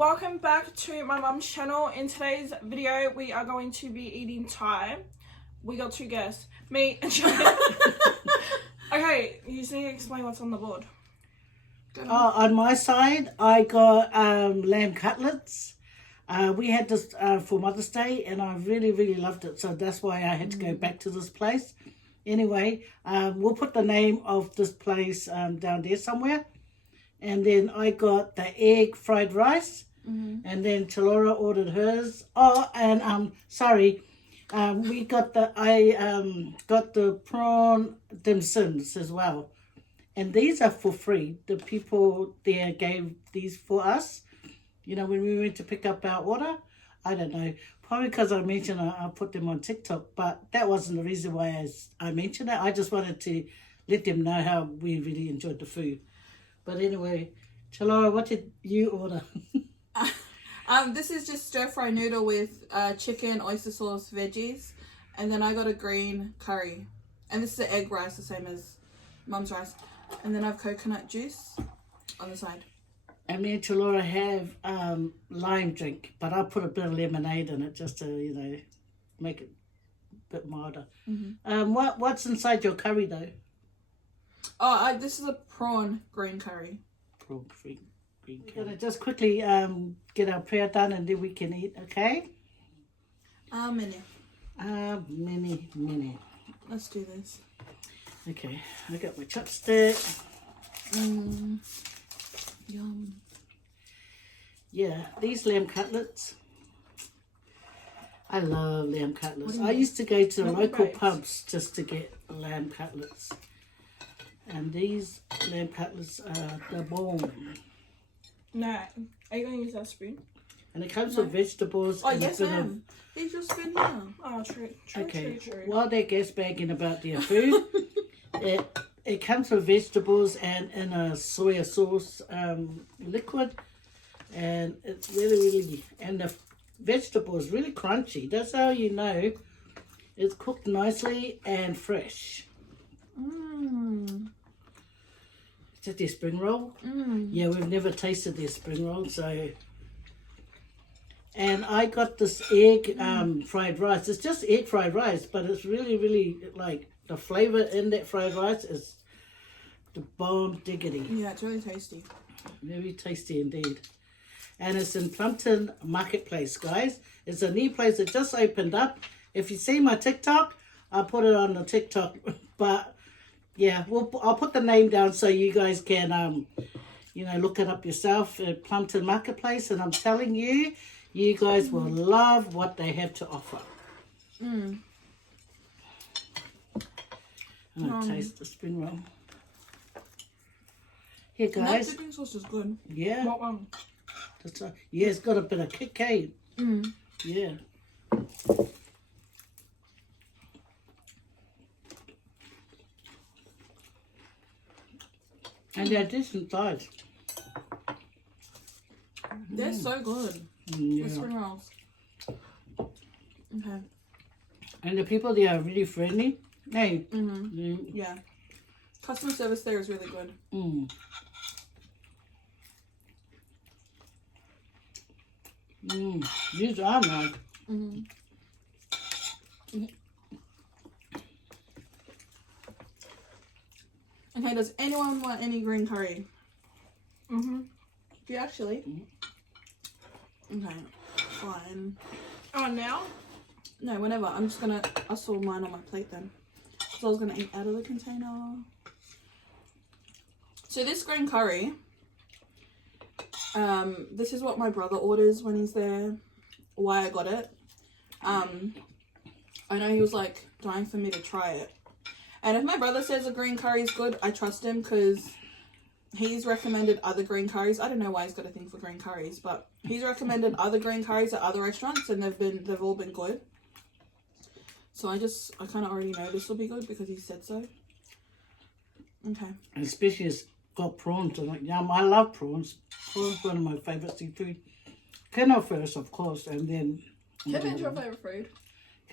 welcome back to my mum's channel. In today's video, we are going to be eating Thai. We got two guests, me and Shane. Okay, you just need to explain what's on the board. On my side, I got lamb cutlets. We had this for Mother's Day, and I really loved it. So that's why I had to go back to this place. Anyway, we'll put the name of this place down there somewhere. And then I got the egg fried rice. And then Chalora ordered hers. Oh, and we got I got the prawn dim sums as well. And these are for free. The people there gave these for us. You know, when we went to pick up our order. I don't know. Probably because I mentioned I put them on TikTok. But that wasn't the reason why I mentioned it. I just wanted to let them know how we really enjoyed the food. But anyway, Chalora, what did you order? This is just stir-fry noodle with chicken, oyster sauce, veggies. And then I got a green curry. And this is the egg rice, the same as Mum's rice. And then I have coconut juice on the side. And me and Chalora have lime drink, but I put a bit of lemonade in it just to, you know, make it a bit milder. What's inside your curry though? Oh, this is a prawn green curry. Prawn green curry. We're gonna just quickly get our prayer done and then we can eat, okay? Mini. Mini. Let's do this. Okay, I got my chopstick. Yum. Yeah, these lamb cutlets. I love lamb cutlets. I used to go to the local pubs just to get lamb cutlets. And these lamb cutlets are the bomb. No. Are you going to use that spoon? And it comes with vegetables. Oh, and yes, a I bit am. Here's your spoon now. Oh, true. Okay, while they're gas bagging about their food, it comes with vegetables and in a soya sauce liquid. And it's really, and the vegetable is really crunchy. That's how you know it's cooked nicely and fresh. Is that their spring roll? Yeah, we've never tasted their spring roll, so. And I got this egg fried rice. It's just egg fried rice, but it's really like the flavor in that fried rice is the bomb diggity. Yeah, it's really tasty. Very tasty indeed. And it's in Plumpton Marketplace, guys. It's a new place that just opened up. If you see my TikTok, I'll put it on the TikTok. But yeah, I'll put the name down so you guys can, you know, look it up yourself at Plumpton Marketplace. And I'm telling you, you guys will love what they have to offer. I'm going to taste the spring roll. Here, guys. That dipping sauce is good. Yeah. What one? Yeah, it's got a bit of kick, eh? Yeah. And they're decent size. They're so good. Yeah. The spring rolls. Okay. And the people there are really friendly. Hey. Yeah. Customer service there is really good. These are nice. Okay, does anyone want any green curry? Mm-hmm. Do you actually? Okay, fine. Oh, now? No, whenever. I'm just gonna, I saw mine on my plate then. So I was gonna eat out of the container. So this green curry, this is what my brother orders when he's there. Why I got it. I know he was like dying for me to try it. And if my brother says a green curry is good, I trust him because he's recommended other green curries. I don't know why he's got a thing for green curries, but he's recommended other green curries at other restaurants and they've all been good. So I kind of already know this will be good because he said so. Okay. And especially it's got prawns in it. Yum, I love prawns. Prawns one of my favourite seafood. Tuna first, of course, and then... Tina's your favourite food?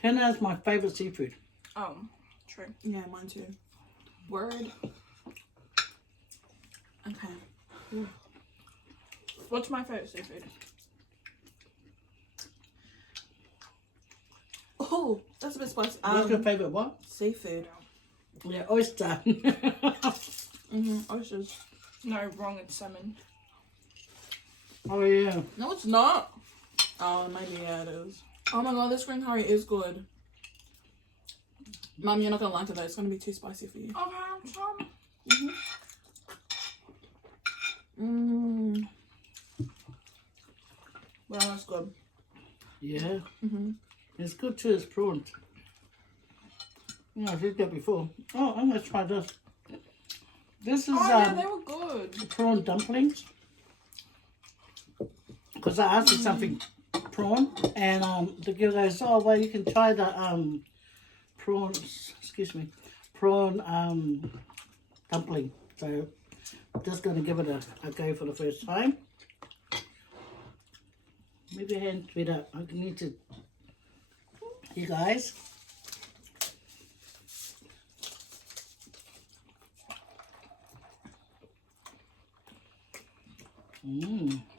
Tuna is my favourite seafood. Oh, true. Yeah, mine too. Word. Okay. What's my favourite seafood? Oh, that's a bit spicy. What's your favourite one? Seafood. Yeah, oyster. Oysters. No, wrong. It's salmon. Oh yeah. No, it's not. Oh, maybe yeah, it is. Oh my god, this green curry is good. Mum, you're not gonna like it though. It's gonna be too spicy for you. Okay, some. Well, that's good. Yeah. It's good too. It's prawn. Yeah, I've used that before. Oh, I'm gonna try this. This is Oh yeah, they were good. prawn dumplings. Because I asked for something prawn, and the girl goes, "Oh well, you can try the prawns. Excuse me, prawn dumpling." So, just gonna give it a go for the first time. Maybe a hand it up. I need to. You guys.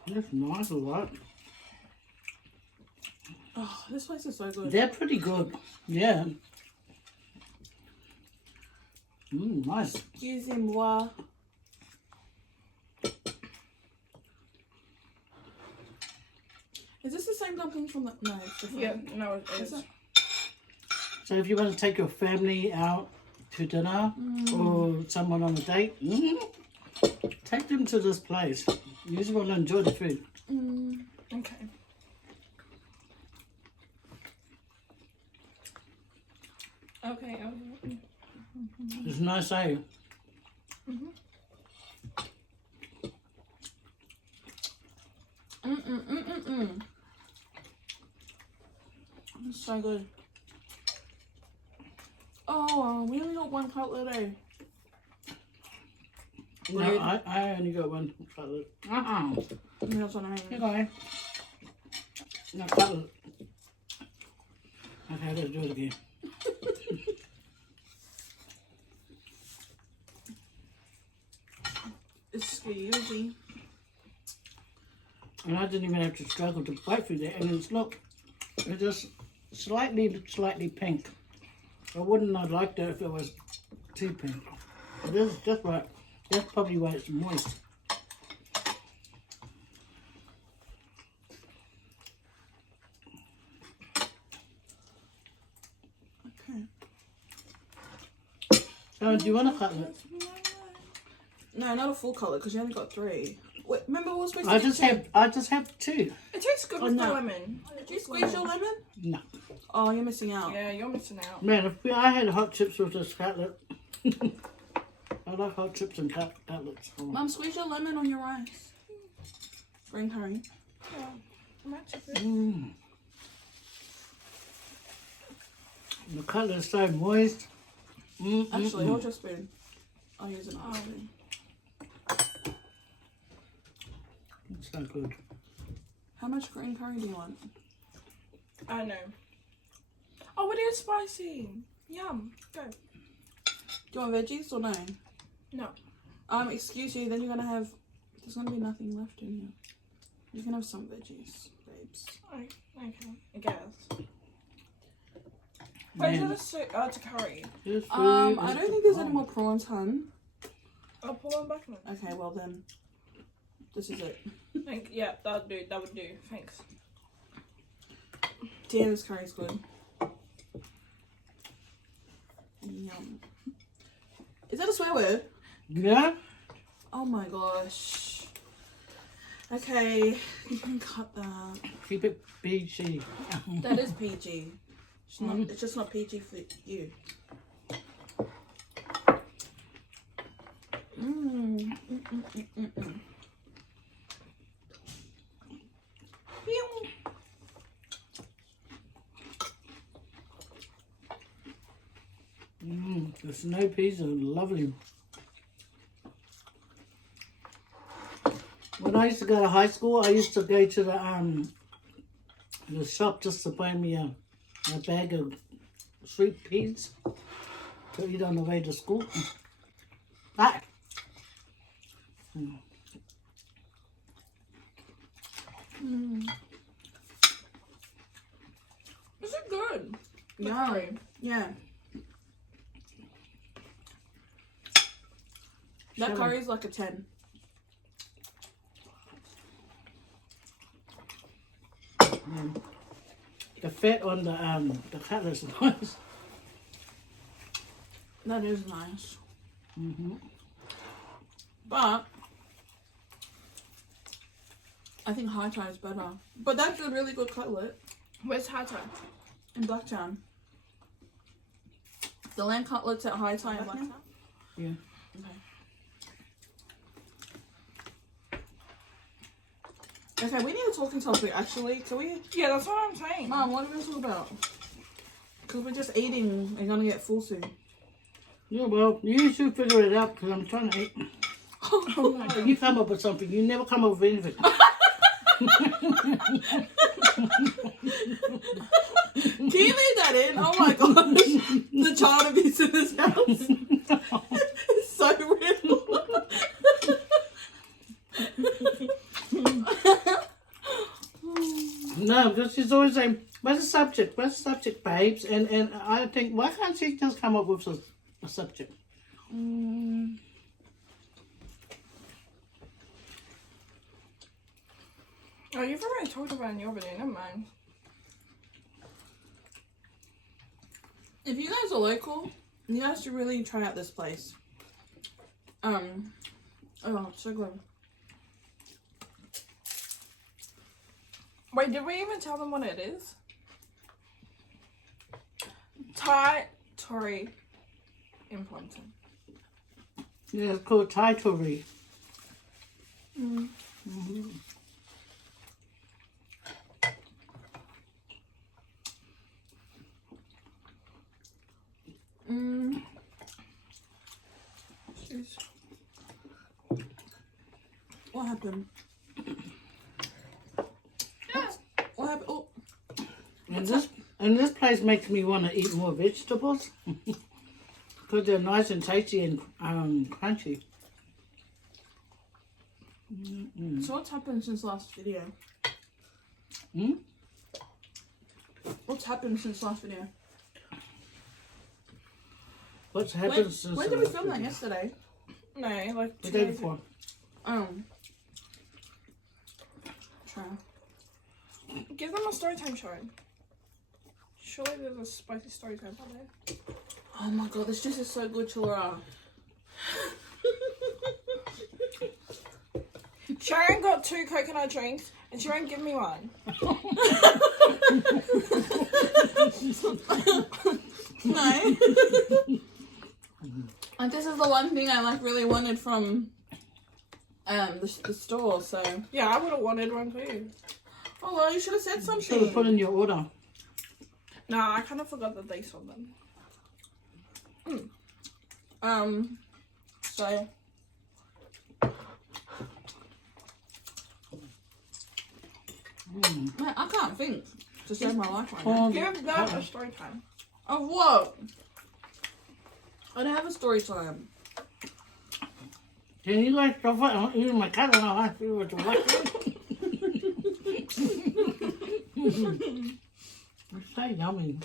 That's nice a lot. Oh, this place is so good. They're pretty good. Yeah. Nice. Excusez-moi. Is this the same dumpling from the... No, it's different. Yeah, no, it is. Is it? So if you want to take your family out to dinner or someone on a date, take them to this place. You just want to enjoy the food. Okay. Okay. It's nice, eh? It's so good. Oh, we only got one cutlet, eh? No, I only got one cutlet. That's what I mean. Here you go. No cutlet. Okay, let's do it again. Excuse me. And I didn't even have to struggle to bite through that. And it's look, it's just slightly pink. I wouldn't have liked it if it was too pink. It is just right. That's probably why it's moist. Okay. So do you want a cutlet? No, not a full cutlet because you only got 3. Wait, remember we were supposed to I get just 2? have 2. It tastes good with no. the lemon. Did you squeeze your lemon? No. Oh, you're missing out. Yeah, you're missing out. Man, I had hot chips with this cutlet. I like hot chips and cutlets. Oh. Mum, squeeze your lemon on your rice. Green curry. Yeah, I'm actually good. The cutlet's so moist. Actually, hold your spoon. I'll use another spoon. It's so good. How much green curry do you want? I know. Oh, it is spicy. Yum. Go. Do you want veggies or no? No. Excuse you, then you're gonna have... There's gonna be nothing left in here. You can have some veggies, babes. Okay, I guess. Man. Wait, is that a soup? To curry? This food I is don't think there's any more prawns, hun. I'll pour one back in. Okay, well then, this is it. Yeah, that would do. That would do. Thanks. Damn, this curry's good. Yum. Is that a swear word? Yeah? Oh my gosh. Okay, you can cut that. Keep it PG. That is PG. It's not. It's just not PG for you. The snow peas are lovely. When I used to go to high school, I used to go to the shop just to buy me a bag of sweet peas to eat on the way to school. Ah. Is it good? Yeah. curry. Yeah. That curry is like a 10. The fat on the cutlet's nice. That is nice. Mm-hmm. But I think High Thai is better. But that's a really good cutlet Where's Hata? in Blacktown. The lamb cutlets at High Thai in Blacktown? Yeah. Okay, we need a talking topic actually. Can we? Yeah, that's what I'm saying. Mom, what are we going to talk about? Because we're just eating and going to get full soon. Yeah, well, you should figure it out because I'm trying to eat. Oh my God. You come up with something. You never come up with anything. Can you leave that in? Oh my gosh. The child abuse in this house is so real. No, because she's always saying, what's the subject? What's the subject, babes? And I think, why can't she just come up with a subject? Oh, you've already talked about it in your video, never mind. If you guys are local, you guys should really try out this place. Oh, it's so good. Wait, did we even tell them what it is? Thai Tori in Plumpton. Yeah, it's called Thai Tori. Jeez. What happened? What happened? Oh, And this place makes me want to eat more vegetables. Because they're nice and tasty and crunchy. so what's happened since last video? Hmm? What's happened since last video? What's happened When, since when did we film that? Yesterday? No, like The 2 day days before. Try. Give them a story time show. Surely there's a spicy story time out there. Oh my god, this juice is so good, Chilora. Sharon got 2 coconut drinks and she won't give me one. No. Like this is the one thing I like really wanted from the store, so. Yeah, I would have wanted one too. Oh well, you should have said Should have something. put in your order. Nah, I kind of forgot that they sold them. So. Man, I can't think to save my life right now. Give them a story time. Of what? I don't have a story time. Can you guys stop it? Even my cat and I feel what to watch. It's so yummy.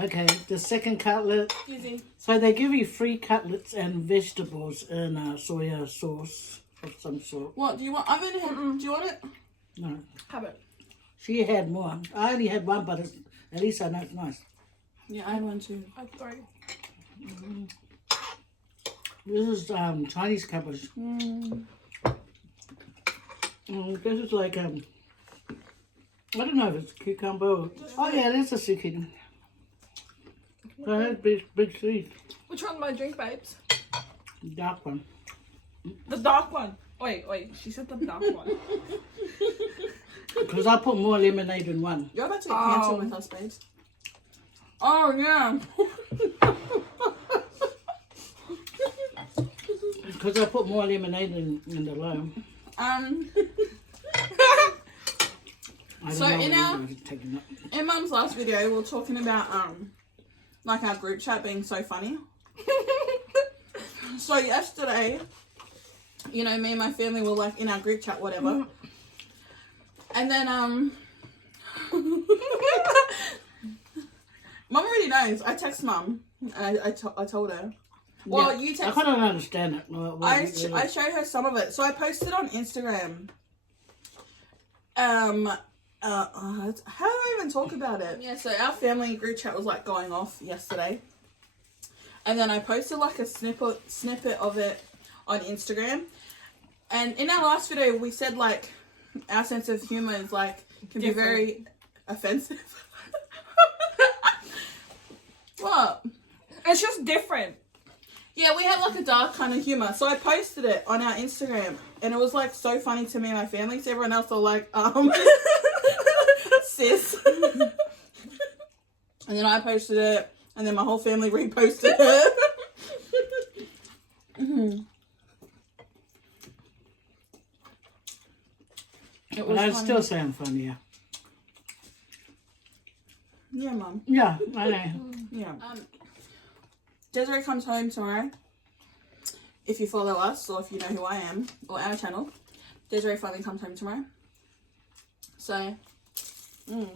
Okay, the second cutlet. Easy. So they give you free cutlets and vegetables in soya sauce of some sort. What do you want? I've only had. Do you want it? No, Have it. she had more. I only had one, but at least I know it's nice. Yeah, I had one too. I have 3. This is Chinese cabbage. This is like I don't know if it's cucumber. Or, oh yeah, that's a zucchini. So it has big seeds. Which one's my drink, babes? Dark one. The dark one. Wait, she said the dark one. Because I put more lemonade in one. You're about to get cancelled with us, babes. Oh yeah. Because I put more lemonade in the low. I So don't know in whether our- it's taken up. In Mum's last video, we were talking about like our group chat being so funny. So yesterday, you know, me and my family were like in our group chat, whatever. And then Mum already knows. I text Mum. I told her. Well, Yeah. you I text. couldn't understand it. I showed her some of it. So I posted on Instagram. How do I even talk about it? Yeah, so our family group chat was like going off yesterday. And then I posted like a snippet of it on Instagram. And in our last video we said like our sense of humor is like can be very offensive. What? It's just different. Yeah, we have like a dark kind of humor. So I posted it on our Instagram and it was like so funny to me and my family. So everyone else were like, sis. And then I posted it and then my whole family reposted it. Mm-hmm. But I'd still sound funnier. Yeah, Mum. Yeah, I know. Yeah. Desiree comes home tomorrow. If you follow us or if you know who I am or our channel, Desiree finally comes home tomorrow. So, No,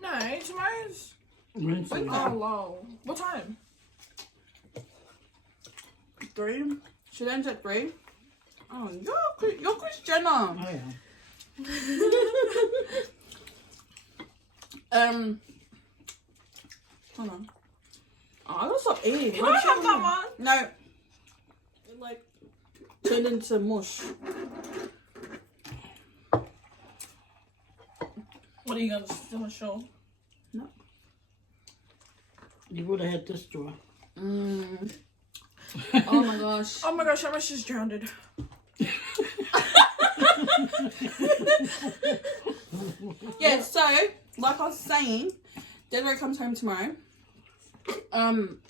tomorrow's. Wednesday. Oh, wow. What time? 3. She ends at 3. Oh, you're Kris Jenner. Oh, yeah. Hold on. Oh, I gotta stop eating. Can I have that one? No. It like turned into mush. What are you gonna show? No. You would have had this drawer. Oh my gosh. Oh my gosh, how much just drowned? Yeah, so like I was saying, Desiree comes home tomorrow. I'm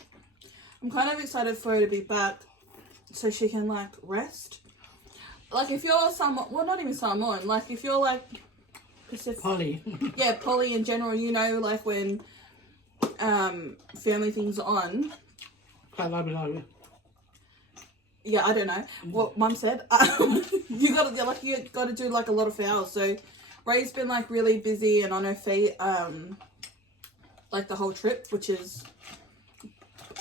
kind of excited for her to be back so she can like rest. Like if you're Samoan, well not even Samoan, like if you're like Pacific, Polly. yeah, Polly in general, you know, like when family things are on. Yeah, I don't know what Mum said. You gotta do like a lot of hours. So Ray's been like really busy and on her feet like the whole trip, which is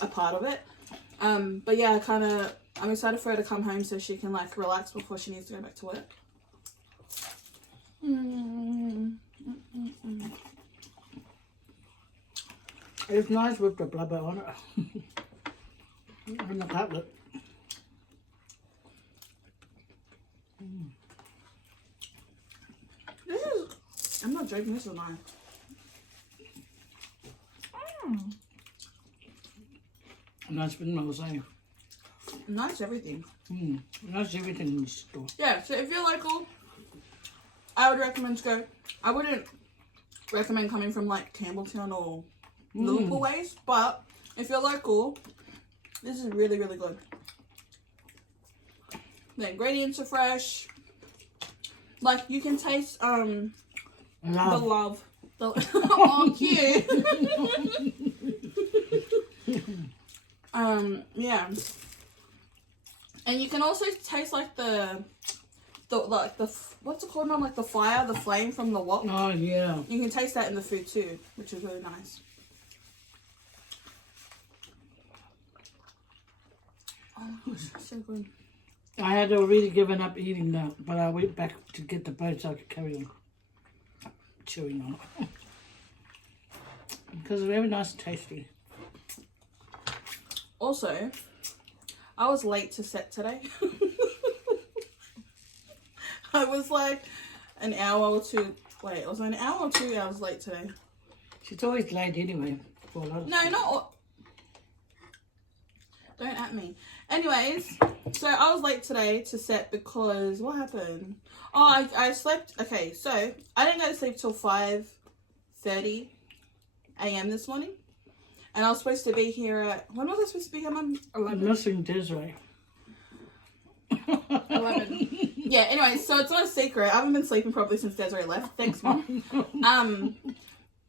a part of it. But yeah, I'm excited for her to come home so she can like relax before she needs to go back to work. It's nice with the blubber on it. And the cutlet. I'm not joking, this is nice. Nice vanilla, say. Nice everything. Nice everything in the store. Yeah, so if you're local, I would recommend to go. I wouldn't recommend coming from like Campbelltown or Liverpool ways, but if you're local, this is really, really good. The ingredients are fresh. Like you can taste The Love. love. oh cute. Yeah. And you can also taste like the what's it called, Mum? Like the fire, the flame from the wok. Oh, yeah. You can taste that in the food too, which is really nice. Oh my gosh, so good. I had already given up eating that, but I went back to get the boat so I could carry on chewing on it. Because it's very nice and tasty. Also, I was late to set today. I was like an hour or two. Wait, it was an hour or 2 hours late today. She's always late anyway. For a lot of No, stuff. not all. Don't at me. Anyways, so I was late today to set because what happened? Oh, I slept. Okay, so I didn't go to sleep till 5:30 a.m. this morning, and I was supposed to be here at, when was I supposed to be here, Mum? I'm 11. missing Desiree. 11. Yeah. Anyway, so it's not a secret. I haven't been sleeping properly since Desiree left. Thanks, Mum.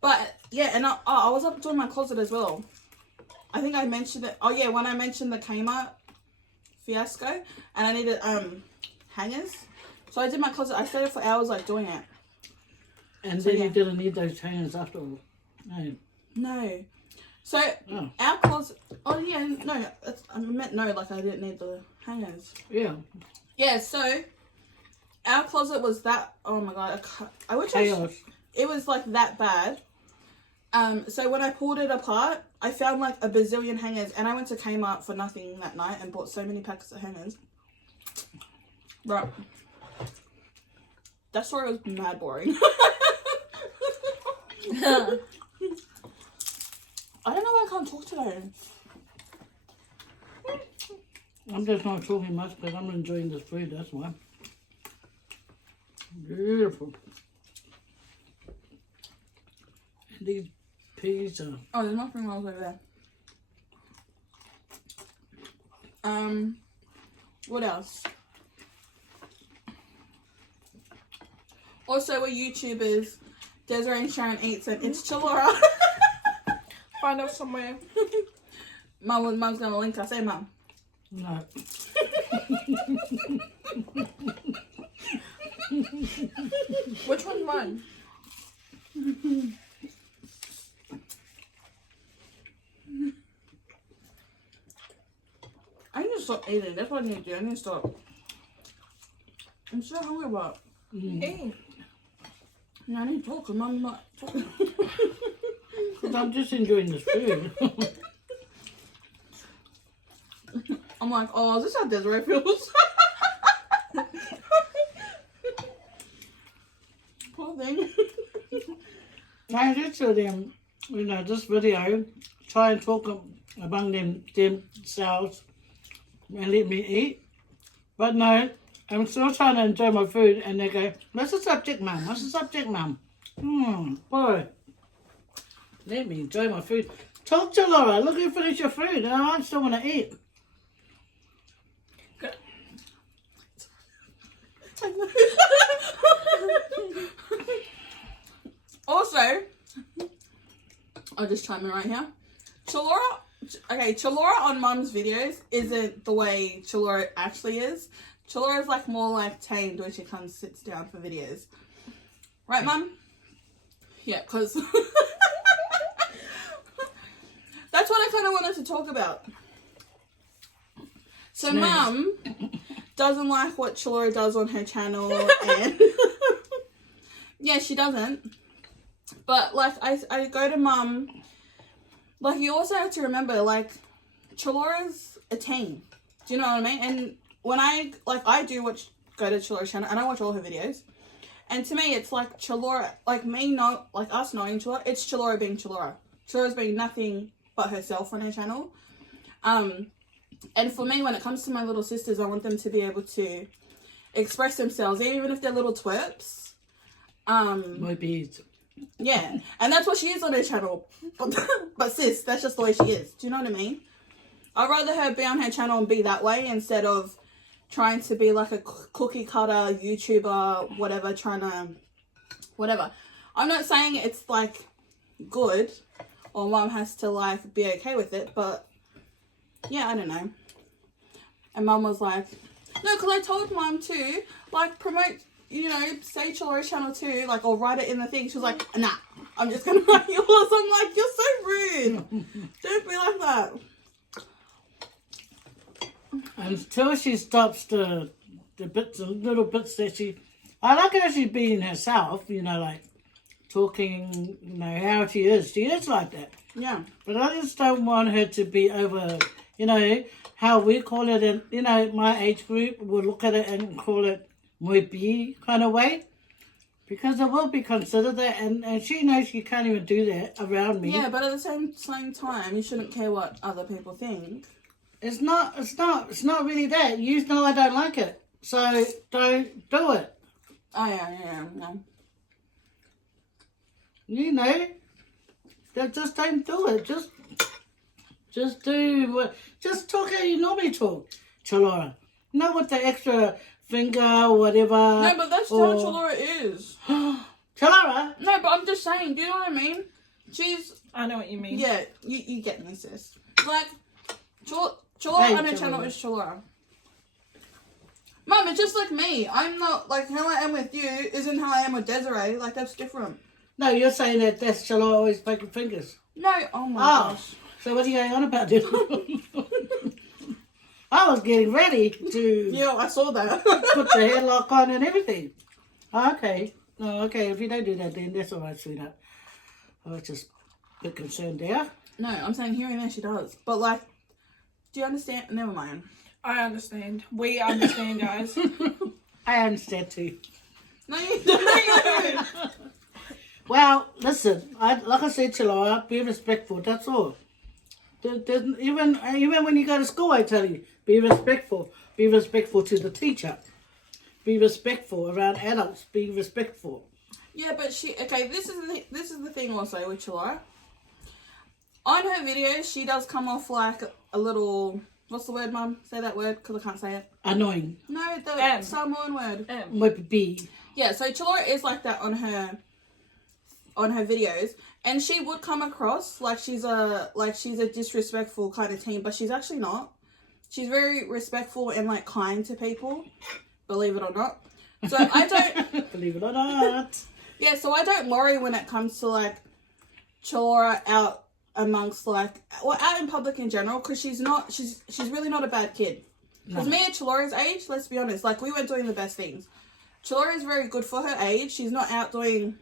But yeah, and I was up doing my closet as well. I think I mentioned it. Oh yeah, when I mentioned the Kmart fiasco, and I needed hangers. So I did my closet. I stayed for hours like doing it. And So, then yeah. you didn't need those hangers after all. No. No. So Oh. our closet. Oh yeah, no. I meant no. Like I didn't need the hangers. Yeah. Yeah. So our closet was that. Oh my god. I wish Chaos. it was like that bad. So when I pulled it apart, I found like a bazillion hangers, and I went to Kmart for nothing that night and bought so many packets of hangers. Right. That story was mad boring. I don't know why I can't talk today. I'm just not talking much because I'm enjoying this food, that's why. Beautiful. And these peas are... Oh, there's nothing else over there. What else? Also, we're YouTubers. Desiree and Sharon Eats, and it's Chalora. Find us somewhere. Mum's gonna link us. Hey, Mum. No. Which one's mine? I need to stop eating. That's what I need to do. I need to stop. I'm so hungry, but Eat. I need to talk because Mum's not talking. Because I'm just enjoying this food. I'm like, oh, is this how Desiree feels? Poor thing. I did tell them, you know, this video, try and talk among themselves and let me eat. But no, I'm still trying to enjoy my food and they go, what's the subject, Mum? What's the subject, Mum? Boy. Let me enjoy my food. Talk to Laura. Look, you finish your food and I still want to eat. Also, I'll just chime in right here. Chalora on Mum's videos isn't the way Chalora actually is. Chalora's like more like tamed when she comes sits down for videos. Right, Mum? Yeah, because that's what I kind of wanted to talk about. So Nice. Mum doesn't like what Chalora does on her channel, and yeah, she doesn't. But like I go to Mum. Like you also have to remember, like Chalora's a teen. Do you know what I mean? And when I do go to Chalora's channel and I watch all her videos, and to me it's like Chalora, like us knowing Chalora, it's Chalora being Chalora. Chalora's being nothing but herself on her channel. And for me, when it comes to my little sisters, I want them to be able to express themselves, even if they're little twerps. My beads. Yeah, and that's what she is on her channel. But sis, that's just the way she is. Do you know what I mean? I'd rather her be on her channel and be that way instead of trying to be like a cookie cutter YouTuber, whatever, whatever. I'm not saying it's like good or Mum has to like be okay with it, but yeah, I don't know. And Mum was like, no, because I told Mum to like promote, you know, say Chalora's channel too, like, or write it in the thing. She was like, nah, I'm just gonna write yours. I'm like, you're so rude. Don't be like that. Until she stops the little bits that she... I like her she's being herself, you know, like talking, you know, how she is. She is like that. Yeah. But I just don't want her to be over, you know, how we call it, and, you know, my age group will look at it and call it moipi kind of way. Because it will be considered that, and she knows she can't even do that around me. Yeah, but at the same time, you shouldn't care what other people think. It's not really that. You know I don't like it. So don't do it. Oh, yeah. You know, just don't do it. Just do what. Just talk how you normally talk, Chalora. Not with the extra finger or whatever. No, but that's how Chalora is. Chalora. No, but I'm just saying. Do you know what I mean? I know what you mean. Yeah, you get me, sis. Like, Chalora Hey, on her Chalora. channel is Chalora. Mum, it's just like me. I'm not, like, how I am with you isn't how I am with Desiree. Like, that's different. No, you're saying that that's Chaloa always poking fingers. No, oh my Oh, gosh. so what are you going on about then? I was getting ready to Yeah, I saw that. put the headlock on and everything. Oh, okay. No, okay. If you don't do that, then that's all right, sweetheart. I was just a bit concerned there. No, I'm saying here and there she does. But, like, do you understand? Never mind. I understand. We understand, guys. I understand too. No, you don't. Well, listen. Like I said, Chaloa, be respectful. That's all. Even when you go to school, I tell you, be respectful. Be respectful to the teacher. Be respectful around adults. Be respectful. Yeah, but okay, this is the thing also with Chaloa. On her videos, she does come off like a little, what's the word, Mum? Say that word, because I can't say it. Annoying. No, the M. Samoan word. Might be. Yeah, so Chaloa is like that on her videos, and she would come across like she's a disrespectful kind of teen, but she's actually not. She's very respectful and like kind to people, believe it or not. So I don't Believe it or not. yeah, so I don't worry when it comes to like Chaloa out amongst like, or out in public in general, because she's really not a bad kid. Because me at Chaloa's age, let's be honest, like we weren't doing the best things. Chaloa is very good for her age. She's not out doing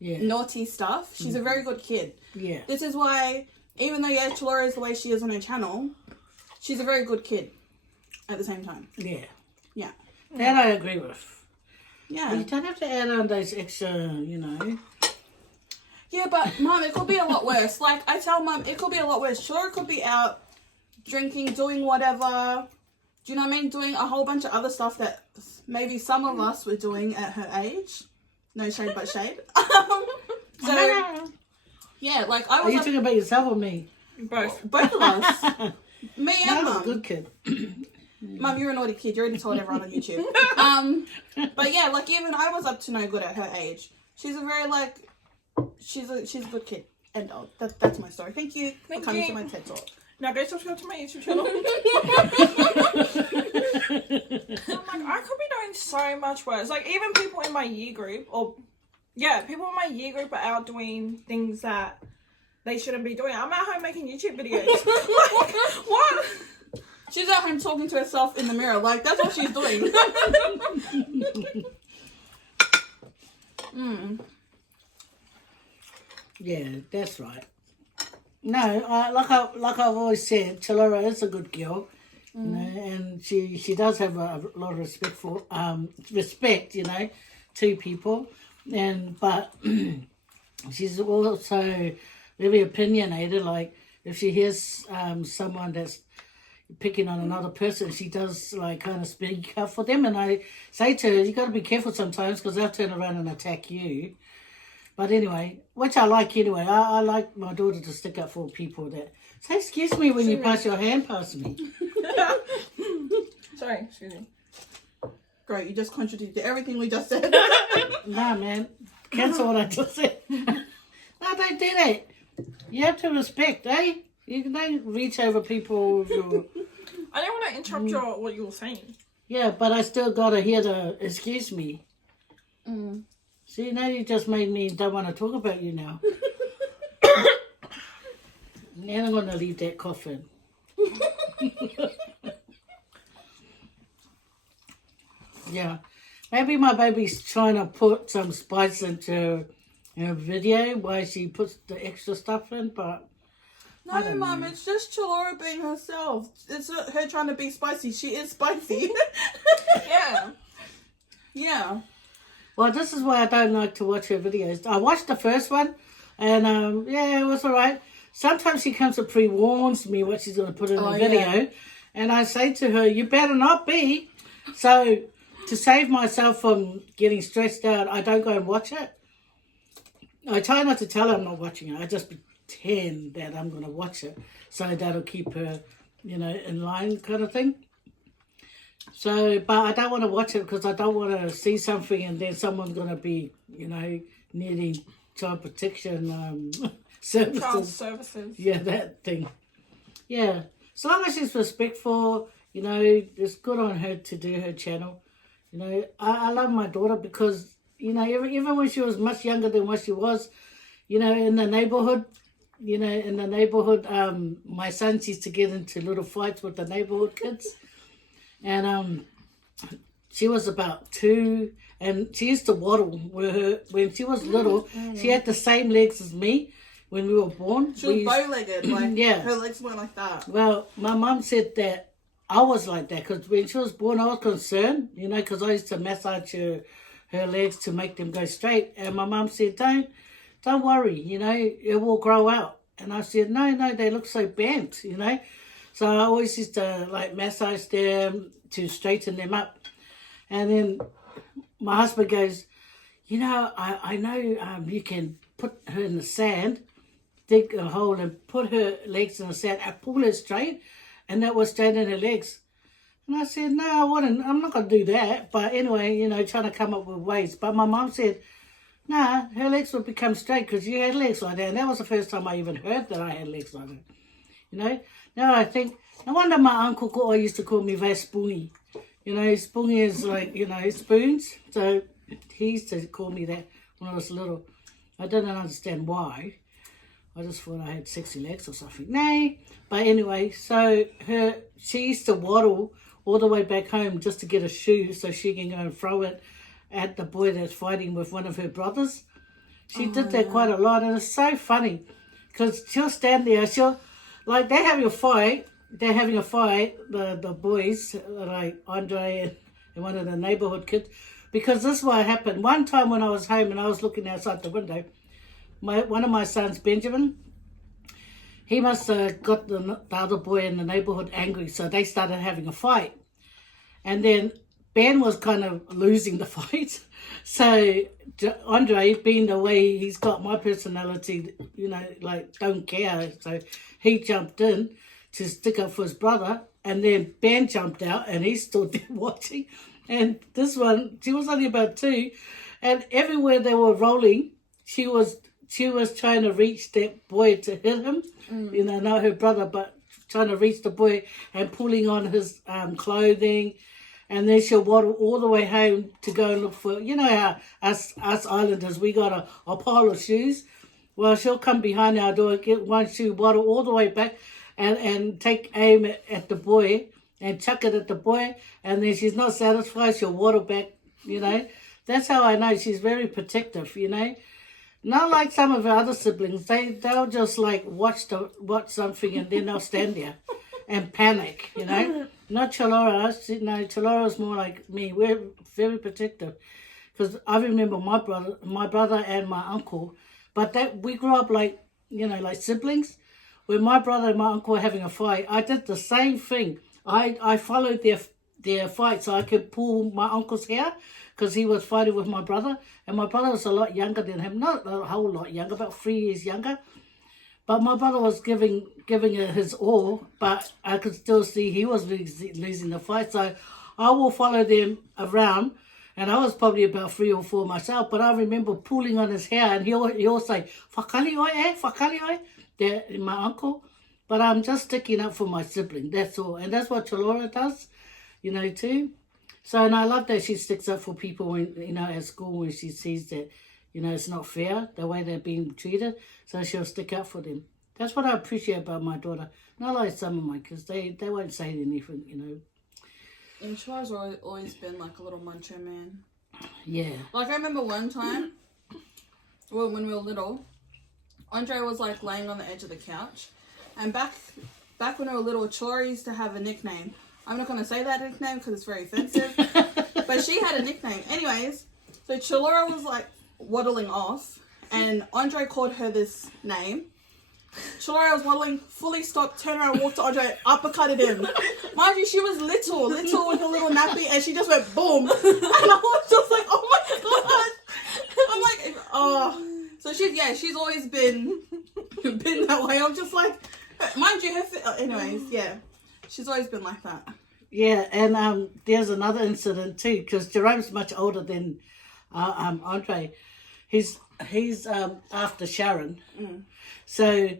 naughty stuff. She's a very good kid. Yeah. This is why, even though Chaloa is the way she is on her channel, she's a very good kid at the same time. Yeah. Yeah. That I agree with. Yeah. But you don't have to add on those extra, you know. Yeah, but Mum, it could be a lot worse. Like, I tell Mum, it could be a lot worse. Chaloa could be out drinking, doing whatever. Do you know what I mean? Doing a whole bunch of other stuff that maybe some of us were doing at her age. No shade, but shade. So, yeah, like I Are was you talking about yourself or me? Both. both of us. Me I and was a Mum. good kid. Mum, you're a naughty kid. You already told everyone on YouTube. But yeah, like even I was up to no good at her age. She's a very like, she's a good kid. And that's my story. Thank you for coming to my TED Talk. Now go subscribe to my YouTube channel. I'm like, I could be doing so much worse. Like even people in my year group, people in my year group are out doing things that they shouldn't be doing. I'm at home making YouTube videos. Like, what? She's at home talking to herself in the mirror. Like, that's what she's doing. Yeah, that's right. No, like I've always said, Chaloa is a good girl, you know, and she does have a lot of respect, you know, to people, but she's also very opinionated. Like if she hears someone that's picking on another person, she does like kind of speak up for them, and I say to her, you got to be careful sometimes because they'll turn around and attack you. But anyway, which I like anyway. I like my daughter to stick up for people that say, excuse me when you pass your hand past me. Sorry, excuse me. Great, you just contradicted everything we just said. Nah, man. Cancel what I just said. No, don't do that. You have to respect, eh? You don't reach over people with your... I don't want to interrupt what you were saying. Yeah, but I still got to hear the excuse me. See, now you just made me don't want to talk about you now. Now I'm going to leave that coffin. Yeah. Maybe my baby's trying to put some spice into her video while she puts the extra stuff in, but... No, Mum, it's just Chaloa being herself. It's not her trying to be spicy. She is spicy. Yeah. Yeah. Well, this is why I don't like to watch her videos. I watched the first one, and it was all right. Sometimes she comes and pre-warns me what she's going to put in the video, and I say to her, you better not be. So, to save myself from getting stressed out, I don't go and watch it. I try not to tell her I'm not watching it. I just pretend that I'm going to watch it, so that'll keep her, you know, in line kind of thing. So, but I don't want to watch it because I don't want to see something and then someone's going to be, you know, needing child protection services. Child services. Yeah, that thing. Yeah. As long as she's respectful, You know, it's good on her to do her channel. You know, I love my daughter because, you know, even when she was much younger than what she was, you know, in the neighborhood, my sons used to get into little fights with the neighborhood kids. And she was about 2, and she used to waddle. When she was little, she had the same legs as me when we were born. She was bow-legged, like, yeah. her legs weren't like that. Well, my mum said that I was like that because when she was born, I was concerned, you know, because I used to massage her legs to make them go straight. And my mum said, don't worry, you know, it will grow out. And I said, no, they look so bent, you know. So I always used to, like, massage them to straighten them up. And then my husband goes, you know, I know you can put her in the sand, dig a hole and put her legs in the sand and pull her straight, and that will straighten her legs. And I said, no, I wouldn't. I'm not going to do that. But anyway, you know, trying to come up with ways. But my mum said, nah, her legs would become straight because you had legs like that. And that was the first time I even heard that I had legs like that. You know? Now I think, no wonder my uncle used to call me Spoony. You know, spoony is like, you know, spoons. So he used to call me that when I was little. I didn't understand why. I just thought I had sexy legs or something. Nay. But anyway, so she used to waddle all the way back home just to get a shoe so she can go and throw it at the boy that's fighting with one of her brothers. She did that quite a lot, and it's so funny because she'll stand there, like they're having a fight, the boys, like Andre and one of the neighborhood kids, because this is what happened. One time when I was home and I was looking outside the window, one of my sons, Benjamin, he must have got the other boy in the neighborhood angry, so they started having a fight. And then Ben was kind of losing the fight. So Andre, being the way he's got my personality, you know, like don't care. So he jumped in to stick up for his brother. And then Ben jumped out and he stood there watching. And this one, she was only about 2. And everywhere they were rolling, she was trying to reach that boy to hit him. You know, not her brother, but trying to reach the boy and pulling on his clothing. And then she'll waddle all the way home to go and look for, you know how us islanders, we got a pile of shoes. Well, she'll come behind our door, get one shoe, waddle all the way back and take aim at the boy and chuck it at the boy. And then she's not satisfied, she'll waddle back, you know. That's how I know she's very protective, you know. Not like some of her other siblings. They'll just like watch something and then they'll stand there and panic, you know. Not Chalora. Chalora's more like me. We're very protective. Because I remember my brother and my uncle, but that we grew up like, you know, like siblings. When my brother and my uncle were having a fight, I did the same thing. I followed their fight so I could pull my uncle's hair because he was fighting with my brother. And my brother was a lot younger than him. Not a whole lot younger, about 3 years younger. But my brother was giving it his all, but I could still see he was losing the fight. So I will follow them around, and I was probably about 3 or 4 myself. But I remember pulling on his hair, and he'll say, "Whakali oi, whakali oi," there, my uncle. But I'm just sticking up for my sibling. That's all, and that's what Chalora does, you know, too. So, and I love that she sticks up for people when, you know, at school when she sees that, you know, it's not fair, the way they're being treated. So she'll stick up for them. That's what I appreciate about my daughter. Not like some of my kids. They won't say anything, you know. And Chala's always been like a little muncher man. Yeah. Like I remember one time, well, when we were little, Andre was like laying on the edge of the couch. And back when we were little, Chalora used to have a nickname. I'm not going to say that nickname because it's very offensive. But she had a nickname. Anyways, so Chalora was like waddling off, and Andre called her this name. Chalora was waddling, fully stopped, turned around, walked to Andre, uppercutted him. Mind you, she was little with a little nappy, and she just went boom. And I was just like, oh my god. I'm like, oh. So she's always been that way. I'm just like, mind you, anyways, yeah. She's always been like that. Yeah, and there's another incident too, because Jerome's much older than Andre. He's after Sharon. So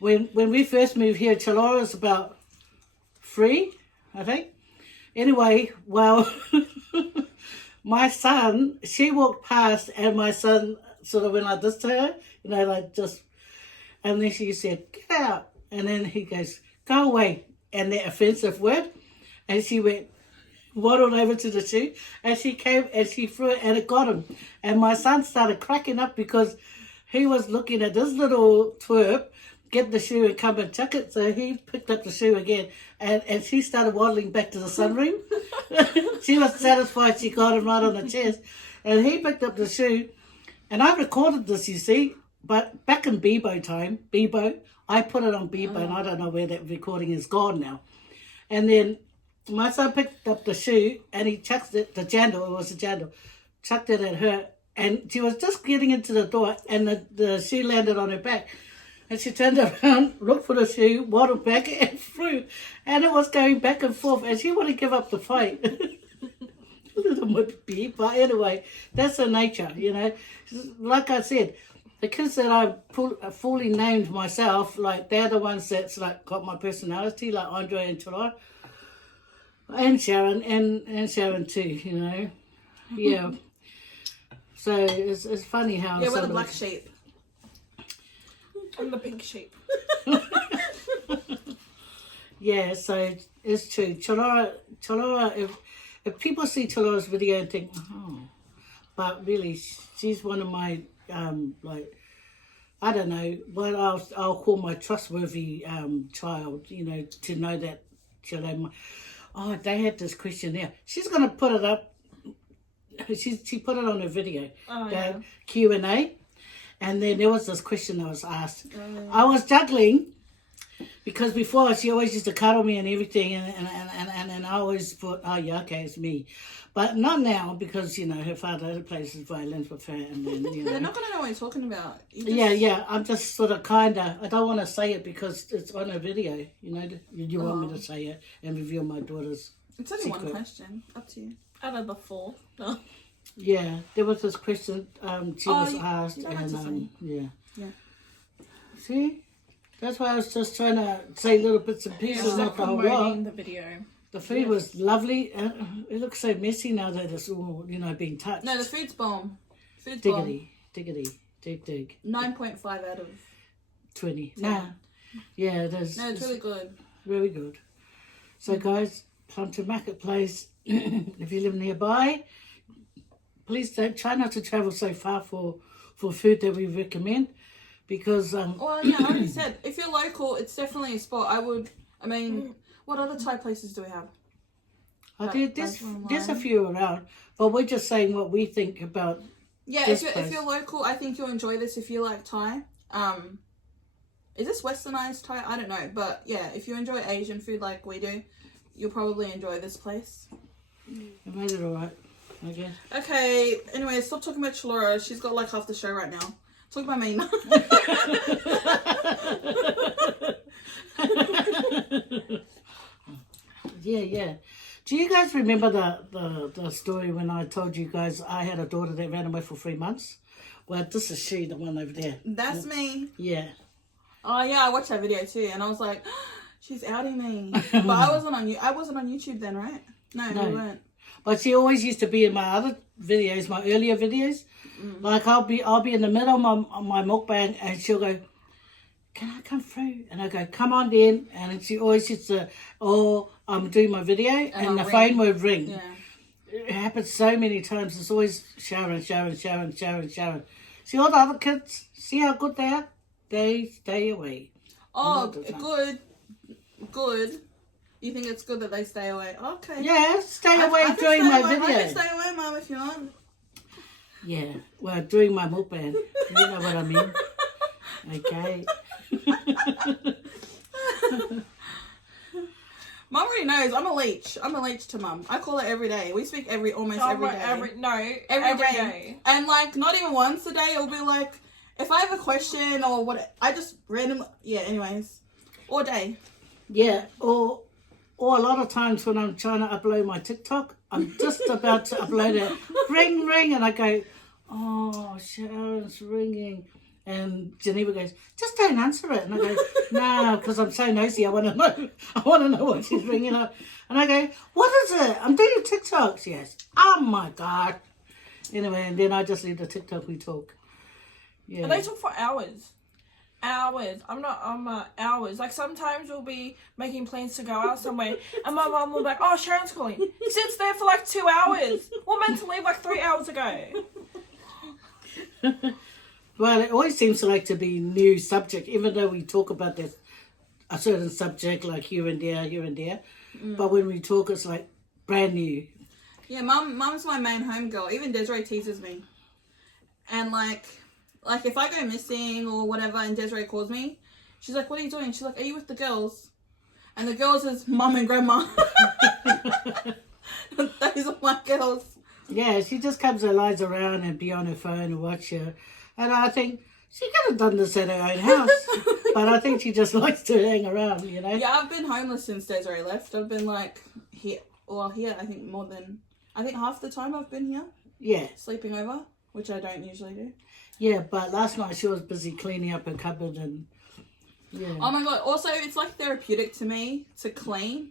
when we first moved here, Chalora's about 3, I think. Anyway, well, my son, she walked past, and my son sort of went like this to her, you know, like just, and then she said, "Get out," and then he goes, "Go away," and that offensive word, and she went, waddled over to the shoe, and she came and she threw it, and it got him, and my son started cracking up because he was looking at this little twerp get the shoe and come and chuck it. So he picked up the shoe again, and she started waddling back to the sunroom. She was satisfied she got him right on the chest, and he picked up the shoe. And I recorded this, you see, but back in Bebo time, I put it on Bebo, and I don't know where that recording is gone now. And then my son picked up the shoe, and he chucked it, it was a jandal, chucked it at her, and she was just getting into the door, and the shoe landed on her back. And she turned around, looked for the shoe, waddled back, and threw. And it was going back and forth, and she wouldn't give up the fight. Little whippy, but anyway, that's her nature, you know. Like I said, the kids that I fully named myself, like they're the ones that's like got my personality, like Andre and Tara, and Sharon, and Sharon too, you know. Yeah. So it's funny how Yeah, we're the black sheep. I'm the pink sheep. Yeah, so it's true. Chalora, if people see Chalora's video and think, oh, but really, she's one of my, like, I don't know, what I'll call my trustworthy child, you know, to know that Chalora, oh, they had this questionnaire. She's going to put it up. She put it on her video, that Q&A. And then there was this question I was asked. I was juggling because before she always used to cuddle me and everything, and I always thought, oh yeah, okay, it's me. But not now because, you know, her father plays his violins with her, and then, you know. They're not going to know what you're talking about. Yeah, I'm just sort of I don't want to say it because it's on a video, you know. You want me to say it and reveal my daughter's It's only secret. one question. Up to you. Out of the 4. No. Yeah, there was this question she was asked, you don't have to and Yeah. See, that's why I was just trying to say little bits and pieces, not the whole lot. Promoting the video. The food was lovely. It looks so messy now that it's all, you know, being touched. No, the food's bomb. Food's diggity, dig. 9.5 out of 20. 10. Nah, yeah, there's. No, it's really good. Very good. So, guys, Plumpton Marketplace. If you live nearby, please don't try not to travel so far for food that we recommend, because Well, yeah, I already said, if you're local, it's definitely a spot. I mean, what other Thai places do we have? there's a few around, but we're just saying what we think about. Yeah, this if place. you're local, I think you'll enjoy this if you like Thai. Is this westernized Thai? I don't know, but yeah, if you enjoy Asian food like we do, you'll probably enjoy this place. I made it all right, I guess. Okay, anyway, stop talking about Chalora. She's got like half the show right now. Talk about me. Yeah. Do you guys remember the story when I told you guys I had a daughter that ran away for 3 months? Well, this is she, the one over there. That's me. Yeah. Oh yeah, I watched that video too, and I was like, she's outing me. But I wasn't on YouTube then, right? No, we weren't. But she always used to be in my other videos, my earlier videos. Like I'll be in the middle of my mukbang, and she'll go, "Can I come through?" And I go, "Come on then." And she always used to, I'm doing my video, and the phone would ring. Yeah. It happens so many times. It's always Sharon. See all the other kids? See how good they are? They stay away. Oh, good. You think it's good that they stay away? Okay. Yeah, stay I away can during stay my away. video. I can stay away, Mum, if you want. Yeah, well, doing my mukbang. You know what I mean? Okay. Mum already knows. I'm a leech. I'm a leech to Mum. I call her every day. We speak almost every day. Every day. And like, not even once a day. It'll be like, if I have a question or what, I just randomly, anyways. All day. Yeah, or a lot of times when I'm trying to upload my TikTok, I'm just about to upload it. Ring, and I go, oh, Sharon's ringing. And Geneva goes, just don't answer it. And I go, no, because I'm so nosy. I want to know. I want to know what she's ringing up. And I go, what is it? I'm doing TikTok. She goes, oh my God. Anyway, and then I just leave the TikTok, we talk. Yeah. And they talk for hours. Hours. Hours. Like sometimes we'll be making plans to go out somewhere and my mum will be like, oh, Sharon's calling. Sits there for like 2 hours. We're meant to leave like 3 hours ago. Well, it always seems to like to be new subject, even though we talk about this, a certain subject like here and there. But when we talk, it's like brand new. Yeah, mum's my main home girl. Even Desiree teases me. And like if I go missing or whatever and Desiree calls me, she's like, what are you doing? She's like, are you with the girls? And the girls is mum and grandma. Those are my girls. Yeah, she just comes and lies around and be on her phone and watch her. And I think she could have done this at her own house. But I think she just likes to hang around, you know? Yeah, I've been homeless since Desiree left. I've been like here, I think half the time I've been here. Yeah. Sleeping over, which I don't usually do. Yeah, but last night she was busy cleaning up her cupboard and, yeah. Oh my God. Also, it's like therapeutic to me to clean.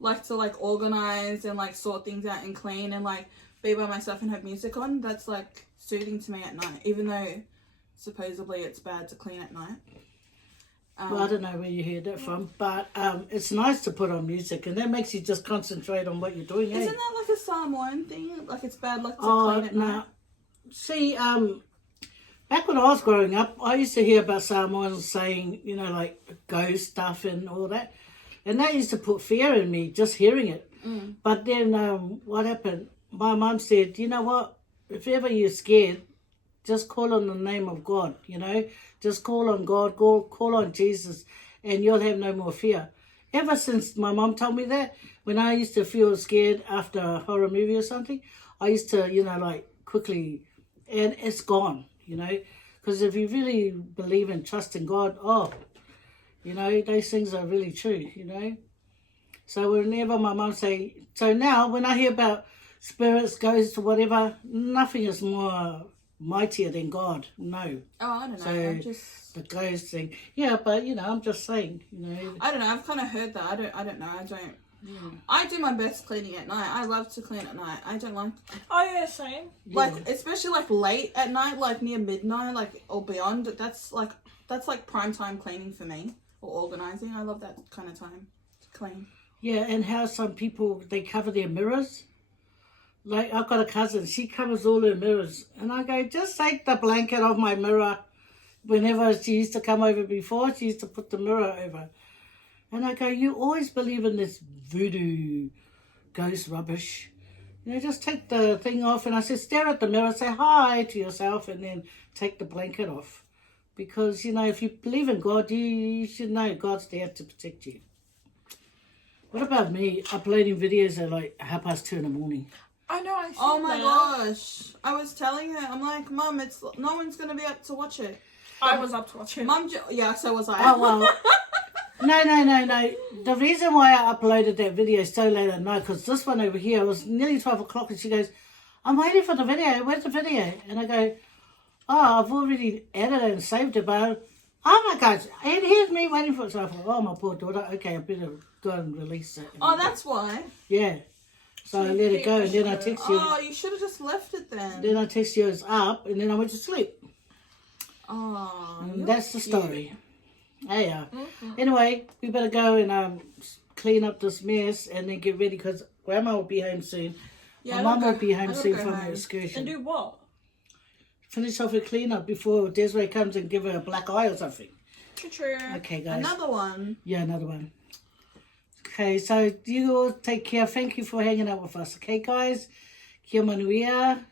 Like to like organize and like sort things out and clean and like be by myself and have music on. That's like soothing to me at night, even though supposedly it's bad to clean at night. Well, I don't know where you heard that from, but it's nice to put on music, and that makes you just concentrate on what you're doing. Isn't that like a Samoan thing? Like it's bad luck to clean at night? See, back when I was growing up, I used to hear about Samoans saying, you know, like ghost stuff and all that, and that used to put fear in me just hearing it. But then what happened? My mum said, you know what? If ever you're scared, just call on the name of God, you know. Just call on God, call on Jesus, and you'll have no more fear. Ever since my mum told me that, when I used to feel scared after a horror movie or something, I used to, you know, like quickly, and it's gone, you know. Because if you really believe and trust in God, you know, those things are really true, you know. So whenever my mum say, so now when I hear about spirits, ghosts, or whatever, nothing is more mightier than God. No. Oh, I don't know. So the ghost thing, yeah, but you know, I'm just saying, you know. I don't know. I've kind of heard that. I don't know. I don't. I do my best cleaning at night. I love to clean at night. I don't like. Oh yeah, same. Like especially like late at night, like near midnight, like or beyond. That's like prime time cleaning for me, or organizing. I love that kind of time to clean. Yeah, and how some people they cover their mirrors. Like, I've got a cousin, she covers all her mirrors. And I go, just take the blanket off my mirror. Whenever she used to come over before, she used to put the mirror over. And I go, you always believe in this voodoo ghost rubbish. You know, just take the thing off. And I said, stare at the mirror, say hi to yourself, and then take the blanket off. Because, you know, if you believe in God, you should know God's there to protect you. What about me uploading videos at like 2:30 in the morning? I know. Oh my gosh! I was telling her, I'm like, Mum, it's no one's gonna be up to watch it. I was up to watch it. Mum, yeah, so was I. Oh well. No. The reason why I uploaded that video so late at night, because this one over here was nearly 12 o'clock, and she goes, "I'm waiting for the video. Where's the video?" And I go, "Oh, I've already edited and saved it, but oh my gosh, and here's me waiting for it." So I thought, "Oh, my poor daughter. Okay, I better go and release it." Oh, that's why. Yeah. So I let it go, and then I text you. Oh, you should have just left it then. Then I text you it's up, and then I went to sleep. Oh, And that's the story. Yeah. Anyway, we better go and clean up this mess, and then get ready because Grandma will be home soon. Yeah, My mum will be home I gotta soon go from home. her excursion. And do what? Finish off her clean up before Desiree comes and give her a black eye or something. True. Okay, guys. Another one. Yeah, another one. Okay, so you all take care. Thank you for hanging out with us. Okay, guys? Kia manuia.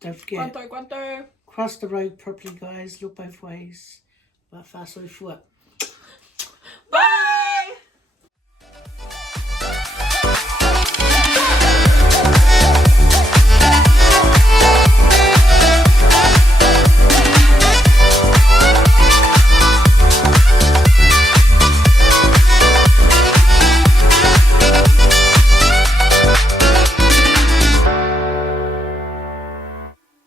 Don't forget. Quanto. Cross the road properly, guys. Look both ways. But fast way foot.